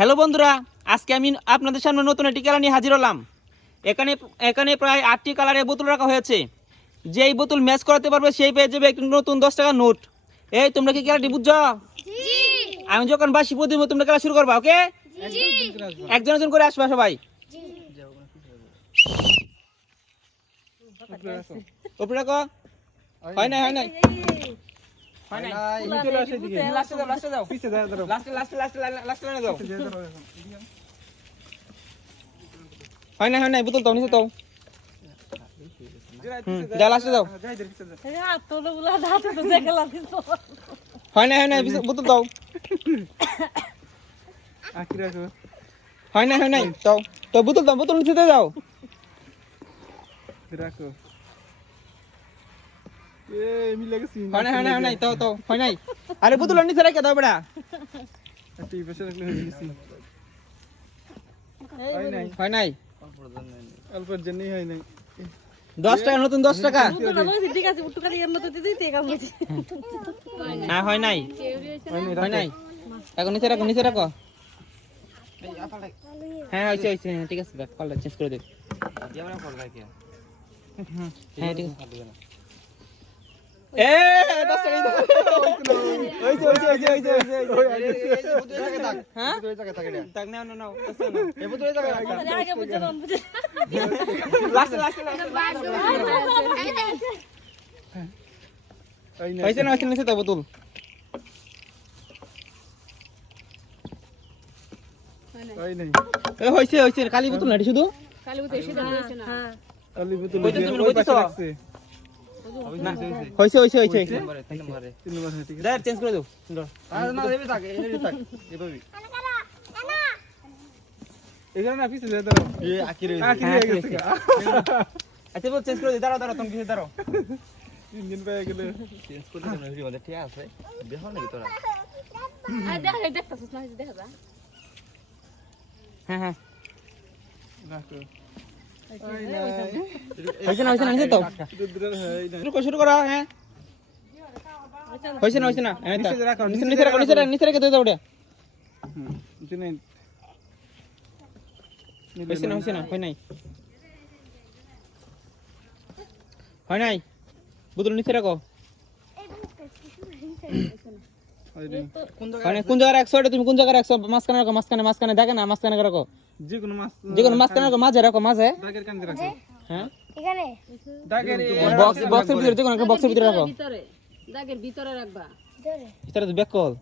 Hello বন্ধুরা, আজকে আমি আপনাদের সামনে নতুন একটি খেলা নিয়ে হাজির হলাম। এখানে প্রায় 8টি কালারের বোতল রাখা হয়েছে। যেই বোতল ম্যাচ করাতে পারবে সেই পেয়ে যাবে একটি নতুন 10 টাকার নোট। এই তোমরা কি খেলাটি বুঝছো? আমি যখন বাসি প্রতিদিন তোমরা খেলা শুরু করবা, ওকে? একজন একজন করে আসবা সবাই। উপরে রাখো। হয় নাই লাস্টে যাও হয় নাই বোতল দাও, নিচে দাও। যা লাস্টে যাও। হয় নাই বোতল দাও। হয় নাই দাও তো বোতল দাও, বোতল নিচে যাও। হয় নাই তো হয় নাই। আরে বোতল নিচে রেখে দাও বেটা। হয় নাই 10 টাকা, নতুন 10 টাকা। না হয় নাই এখন নিচে রাখো। হ্যাঁ হয়েছে ঠিক আছে, কলটা চেঞ্জ করে দেব। হ্যাঁ ঠিক আছে। 10 টাকা নিচে তো বোতল। হয়েছে কালি বোতল নাটি শুধু হয়েছে চেঞ্জ করে দেব। আচ্ছা বল চেঞ্জ করে দিই, দাঁড়াও তুমি কিছু দাঁড়াও। ঠিক আছে দেখো নাকি তোরা? হ্যাঁ হয়েছে না নিচে তো শুরু করো। হ্যাঁ হয়েছে না নিচে রেখে দিয়ে দাও ওটা। হয়েছে না হয় নাই বোতল নিচে রাখো। কোন জায়গায় রাখছো এটা? তুমি কোন জায়গায় রাখছো? মাঝখানে রাখো, মাঝখানে দেখে না, মাঝখানে রাখো। যে কোনো মাঝখানে রাখো, মাঝে রাখো, মাঝে। হ্যাঁ বক্সের ভিতরে, যে কোনো একটা বক্সের ভিতরে রাখো। ভিতরে রাখবা, ভিতরে তো ব্যাক কল।